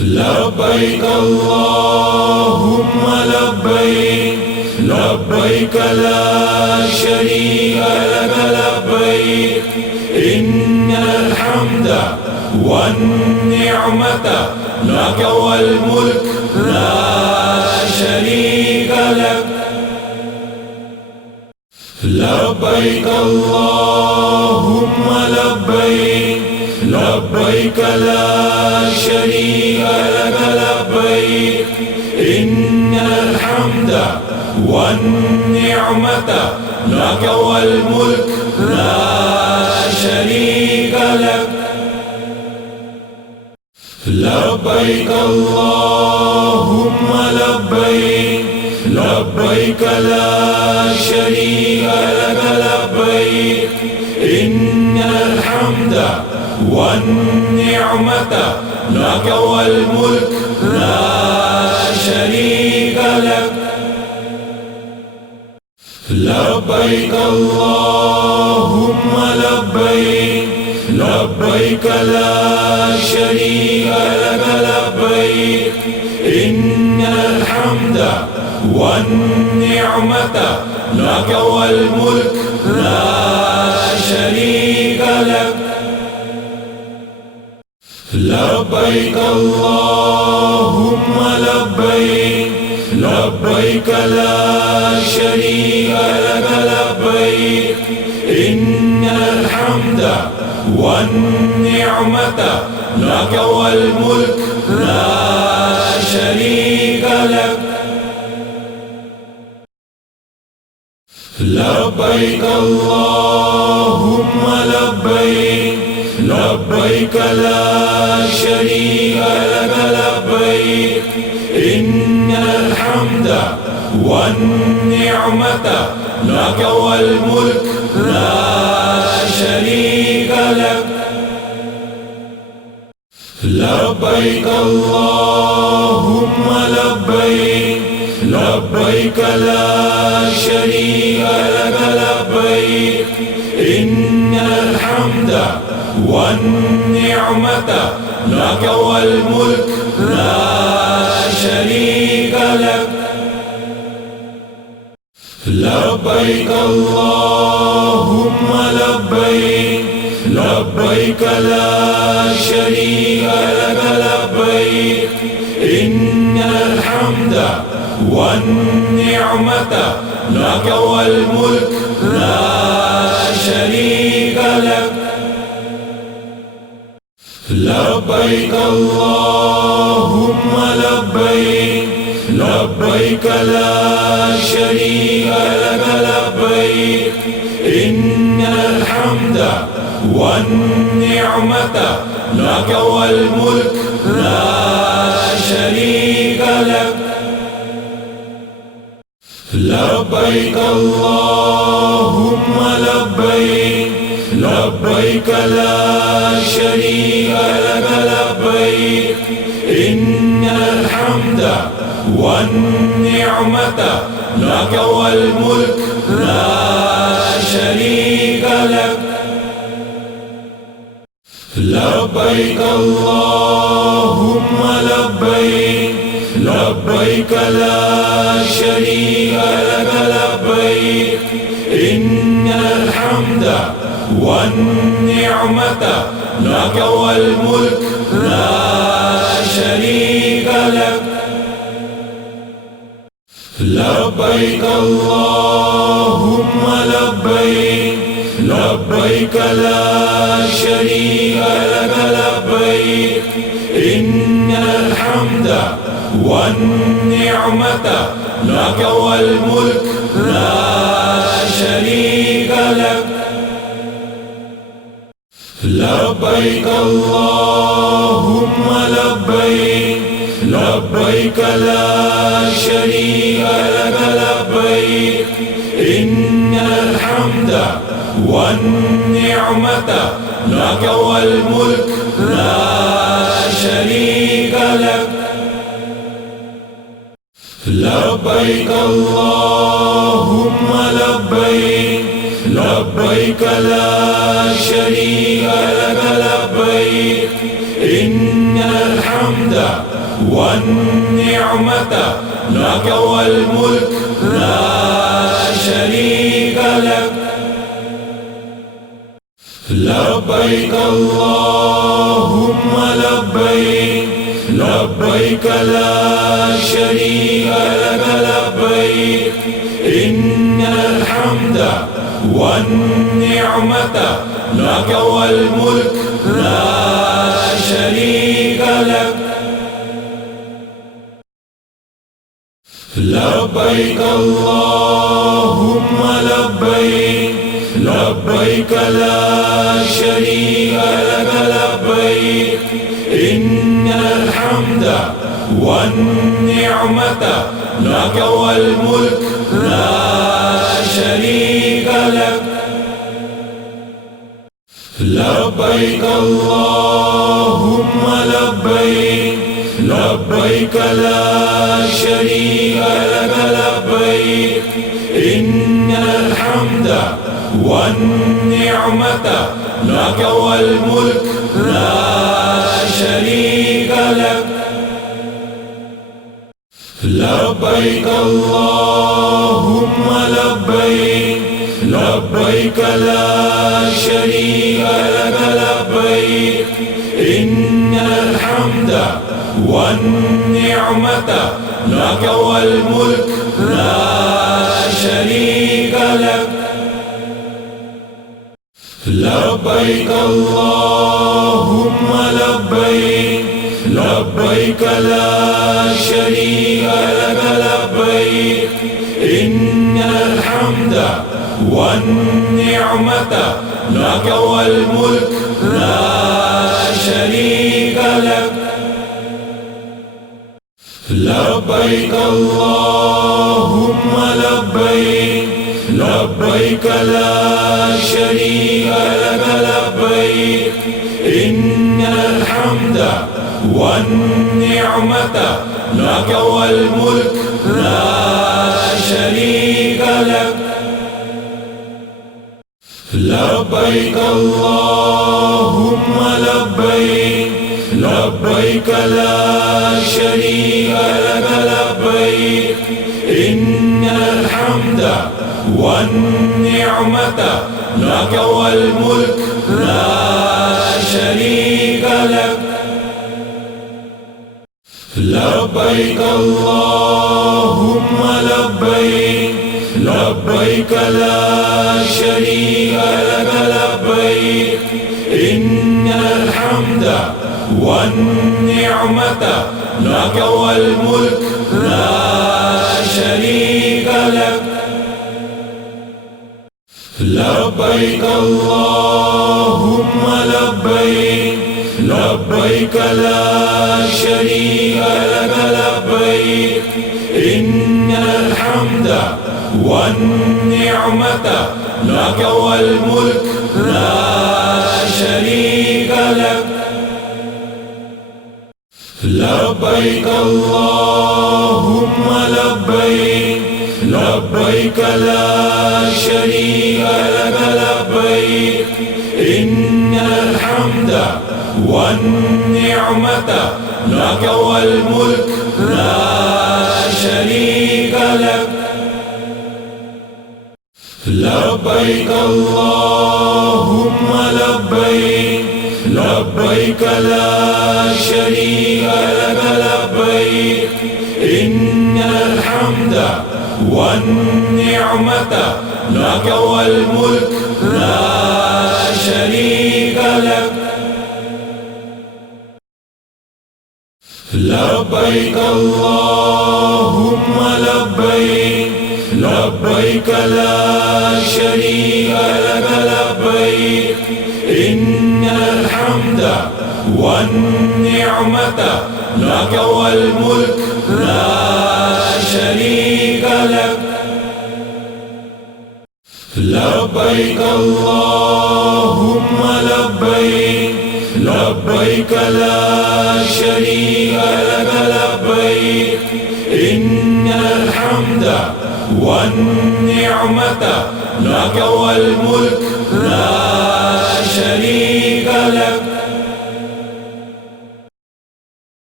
لبيك اللهم لبيك لبيك لا شريك لك لبيك إن الحمد والنعمة لك والملك لا شريك لك لبيك اللهم لبيك لبيك لا شريك لك لبيك إن الحمد والنعمة لك والملك لا شريك لك لبيك اللهم لبيك لبيك لا شريك لك لبيك إن الحمد والنعمة لك والملك لا شريك لك لبيك اللهم لبيك لبيك لا شريك لك لبيك إن الحمد والنعمة لك والملك لا شريك لك لبيك اللهم لبيك لبيك لا شريك لك لبيك إن الحمد والنعمة لك والملك لا شريك لك لبيك اللهم لبيك لبيك لا شريك لك لبيك إن الحمد والنعمة لك والملك لا شريك لك لبيك اللهم لبيك لبيك لا شريك لك لبيك إن الحمد والنعمة لك والملك لا شريك لك لبيك اللهم لبيك لبيك لا شريك لك لبيك إن الحمد والنعمة لك والملك لا شريك لك لبيك اللهم لبيك لبيك لا شريك لك لبيك إن الحمد والنعمة لك والملك لا شريك لك لبيك اللهم لبيك لبيك لا شريك لك لبيك إن الحمد والنعمة لك والملك لا شريك لك لبيك اللهم لبيك لبيك لا شريك لك لبيك إن الحمد والنعمة لك والملك لا شريك لك لبيك اللهم لبيك لبيك لا شريك لك لبيك إن الحمد والنعمة لك والملك لا شريك لك لبيك اللهم لبيك لبيك لا شريك لك لبيك إن الحمد والنعمة لك والملك لا شريك لك لبيك اللهم لبيك لبيك لا شريك لك لبيك إن الحمد والنعمة لك والملك لا شريك لك. لبيك اللهم لبيك لبيك لا شريك لك لبيك إن الحمد والنعمة لك والملك لا شريك لك. لبيك اللهم لبيك لبيك لا شريك لك لبيك إن الحمد والنعمة لك والملك لا شريك لك. لبيك اللهم لبيك لبيك لا شريك لك لبيك إن الحمد والنعمة لك والملك لا شريك لك. لبيك اللهم لبيك لبيك لا شريك لك لبيك إن الحمد والنعمة لك والملك لا شريك لك. لبيك اللهم لبيك لبيك لا شريك لك لبيك إن الحمد والنعمة لك والملك لا شريك لك. لبيك اللهم لبيك لبيك لا شريك لك لبيك إن الحمد والنعمة لك والملك لا شريك لك. لبيك اللهم لبيك لبيك لا شريك لك لبيك إن الحمد والنعمة لك والملك لا شريك لك. لبيك اللهم لبيك لبيك لا شريك لك لبيك إن الحمد والنعمة لك والملك لا شريك لك. لبيك اللهم لبيك لبيك لا شريك لك لبيك إن الحمد والنعمة لك والملك لا شريك لك. لبيك اللهم لبيك لبيك لا شريك لك لبيك إن الحمد والنعمة لك والملك لا شريك لك. لبيك اللهم لبيك لبيك لا شريك لك لبيك إن الحمد والنعمة لك والملك لا شريك لك. لبيك اللهم لبيك لبيك لا شريك لك لبيك إن الحمد والنعمة لك والملك لا شريك لك. لبيك اللهم لبيك لبيك لا شريك لك لبيك إن الحمد والنعمة لك والملك لا شريك لك.